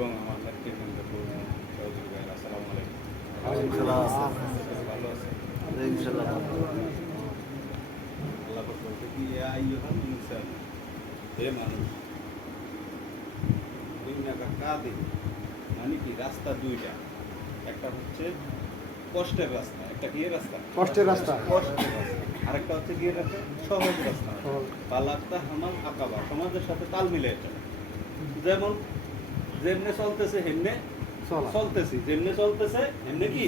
এবং আমার নেতৃবৃন্দ চৌধুরী ভাই, আসসালামু আলাইকুম। ভালো আছে? আল্লাহ পাক বলছে কি, ইয়া আইয়ুহাল ইনসান, হে মানুষ, ইন্নাকা কাদিব, মানে কি রাস্তা দুইটা, একটা হচ্ছে কষ্টের রাস্তা, একটা কি রাস্তা? কষ্টের রাস্তা। আরেকটা হচ্ছে কি রাস্তা? সহজ রাস্তা। পালাক্তা হামাল আকাবা, সমাজের সাথে তাল মিলিয়ে চলে। যেমন যেমনে চলতেছে হেমনে চলতেছি, যেমনে চলতেছে হেমনে কি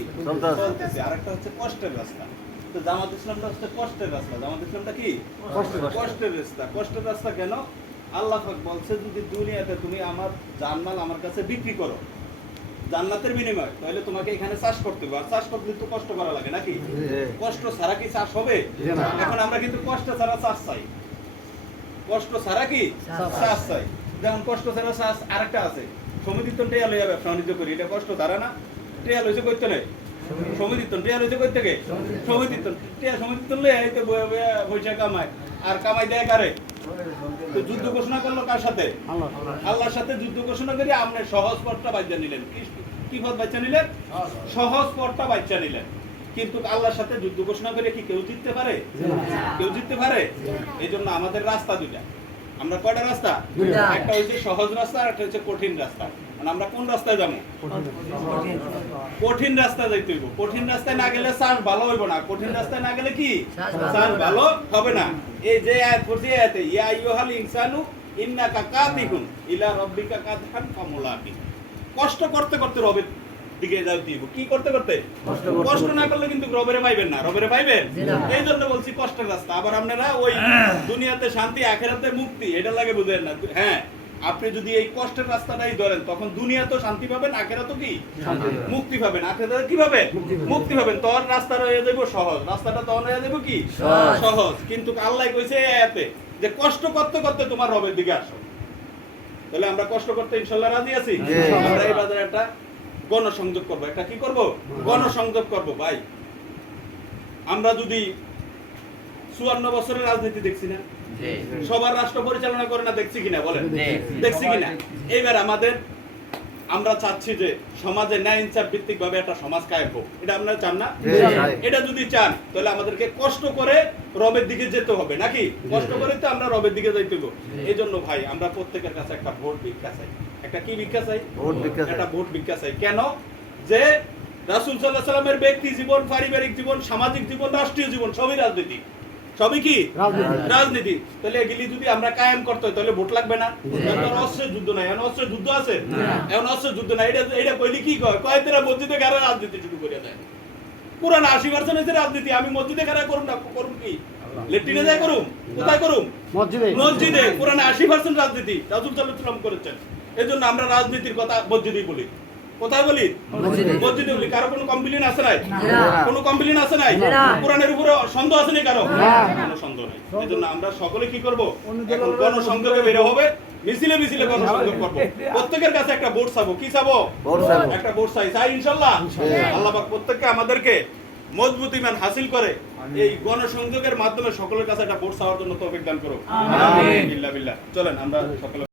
চলতেছি। আরেকটা হচ্ছে কষ্টের রাস্তা। তো জামাত ইসলামটা হচ্ছে কষ্টের রাস্তা। জামাত ইসলামটা কি কষ্টের রাস্তা। কষ্টের রাস্তা কেন? আল্লাহ পাক বলছে যদি দুনিয়াতে তুমি আমার জানমাল আমার কাছে বিক্রি করো জান্নাতের বিনিময়, তাহলে তোমাকে এখানে চাষ করতে হবে। আর চাষ করতে তো কষ্ট করা লাগে নাকি? কষ্ট ছাড়া কি চাষ হবে? এখন আমরা কিন্তু কষ্ট ছাড়া চাষ চাই। কষ্ট ছাড়া কি চাষ চাই। যেমন কষ্ট ছাড়া চাষ আরেকটা আছে, সমিতিত্বন টেয়া লইয়া ব্যবসা বাণিজ্য করি, এটা কষ্ট ধারা না? টেয়া লইছে করতে নেই সমিতিত্বন, টেয়া লইছে করতে গে সমিতিত্বন, টেয়া সমিতিত্বন লইয়া হইতে পয়সা কামায়। আর কামাই দেয় কারে? তো যুদ্ধ ঘোষণা করলো কার সাথে? আল্লাহর সাথে যুদ্ধ ঘোষণা করে আপনি সহজ পথটা বাচ্চা নিলেন। কি পথ বাচ্চা নিলেন? সহজ পথটা বাচ্চা নিলেন। কিন্তু আল্লাহর সাথে যুদ্ধ ঘোষণা করে কি কেউ জিততে পারে? কেউ জিততে পারে? এই জন্য আমাদের রাস্তা দুইটা। আমরা কয়টা রাস্তা? একটা হচ্ছে সহজ রাস্তা, আর একটা হচ্ছে কঠিন রাস্তা। মানে আমরা কোন রাস্তায় যাবো? কঠিন রাস্তায় যাইতে হইব। কঠিন রাস্তায় না গেলে চাষ ভালো হইব না। কঠিন রাস্তায় না গেলে কি চাষ ভালো হবে না। এই যে আয়াত পড়ছি, আয়াতে ইয়া আইয়ুহাল ইনসানু ইন্নাকা কাদিহুন ইলা রাব্বিকা কাদহান ফামুলাকি। কষ্ট করতে করতে রবের দিকে যাইতে হইব। কি করতে করতে? কষ্ট না করলে কিন্তু রবেরে পাইবেন না। রবেরে পাইবেন? এই জন্য বলছি কষ্টের রাস্তা। আবার আপনারা ওই দুনিয়াতে শান্তি আখিরাতে মুক্তি এটা লাগে বুঝেন না। হ্যাঁ, আপনি যদি এই কষ্টের রাস্তাটাই ধরেন তখন দুনিয়াতেও শান্তি পাবেন, আখিরাতেও কি মুক্তি পাবেন। আখিরাতে কি পাবেন? মুক্তি পাবেন। তখন রাস্তা হয়ে যাবে সহজ, রাস্তাটা তখন হয়ে যাবে কি সহজ। কিন্তু আল্লাহ কইছে এই আয়াতে যে কষ্ট করতে করতে তোমার রবের দিকে আসো। তাহলে আমরা কষ্ট করতে ইনশাআল্লাহ রাজি আছি। আমরা এই বাজারে একটা গণসংযোগ করবো। একটা কি করব? গণসংযোগ করব। ভাই, আমরা যদি 54 বছরের রাজনীতি দেখছি না, সবার রাষ্ট্র পরিচালনা করে না, দেখছি কিনা বলেন? দেখছি কিনা? এইবার আমরা চাচ্ছি যে সমাজে ন্যায় ইনসাফ ভিত্তিক ভাবে একটা সমাজ কায়েম হোক। এটা আপনারা চান না? এটা যদি চান তাহলে আমাদেরকে কষ্ট করে রবের দিকে যেতে হবে নাকি? কষ্ট করে তো আমরা রবের দিকে যাইতে হবে। এই জন্য ভাই আমরা প্রত্যেকের কাছে একটা ভোট ভিক্ষা চাই। একটা কি ভিক্ষা চাই? একটা ভোট ভিক্ষা চাই। কেন? যে রাসূল সাল্লাল্লাহু আলাইহি ওয়াসাল্লামের ব্যক্তি জীবন, পারিবারিক জীবন, সামাজিক জীবন, রাষ্ট্রীয় জীবন সবই রাজনীতি। সবই কি রাজনীতি। তাহলে এগুলি যদি আমরা কায়েম করতে হয় তাহলে ভোট লাগবে না? অস্ত্রের যুদ্ধ নাই। এখন অস্ত্রের যুদ্ধ আছে? এখন অস্ত্রের যুদ্ধ নাই। এটা কইলি কি কয়? কয়েকটা মসজিদে গাড়া রাজনীতি শুরু করে দেয়। কোরআন 80% হচ্ছে রাজনীতি। আমি মসজিদে গাড়া করুম না, করুম কি? লেট্রিনে যাই করুম? কোথায় করুম? মসজিদে। কোরআনে 80% রাজনীতি রাসূল সাল্লাল্লাহু আলাইহি ওয়াসাল্লাম করেছেন। এজন্য আমরা রাজনীতির কথা মসজিদেই বলি। কোথায় বলি? মসজিদে বলি। কারো কোনো কমপ্লেইন আছে নাই? কোনো কমপ্লেইন আছে নাই? কোরআনের উপরে সন্দেহ আছে নাকি কারো? কোনো সন্দেহ নাই। এজন্য আমরা সকলে কি করব? এখন গণসংযোগে বের হবে, মিছিলে মিছিলে গণসংযোগ করব। প্রত্যেকের কাছে একটা ভোট চাবো। কি চাবো? একটা ভোট চাই। চাই ইনশাআল্লাহ। আল্লাহ পাক প্রত্যেককে আমাদেরকে মজবুত ঈমান হাসিল করে এই গণসংযোগের মাধ্যমে সকলের কাছে একটা ভোট চাওয়ার জন্য তৌফিক দান করুক। আমিন। বিল্লাহ। চলেন আমরা সকলে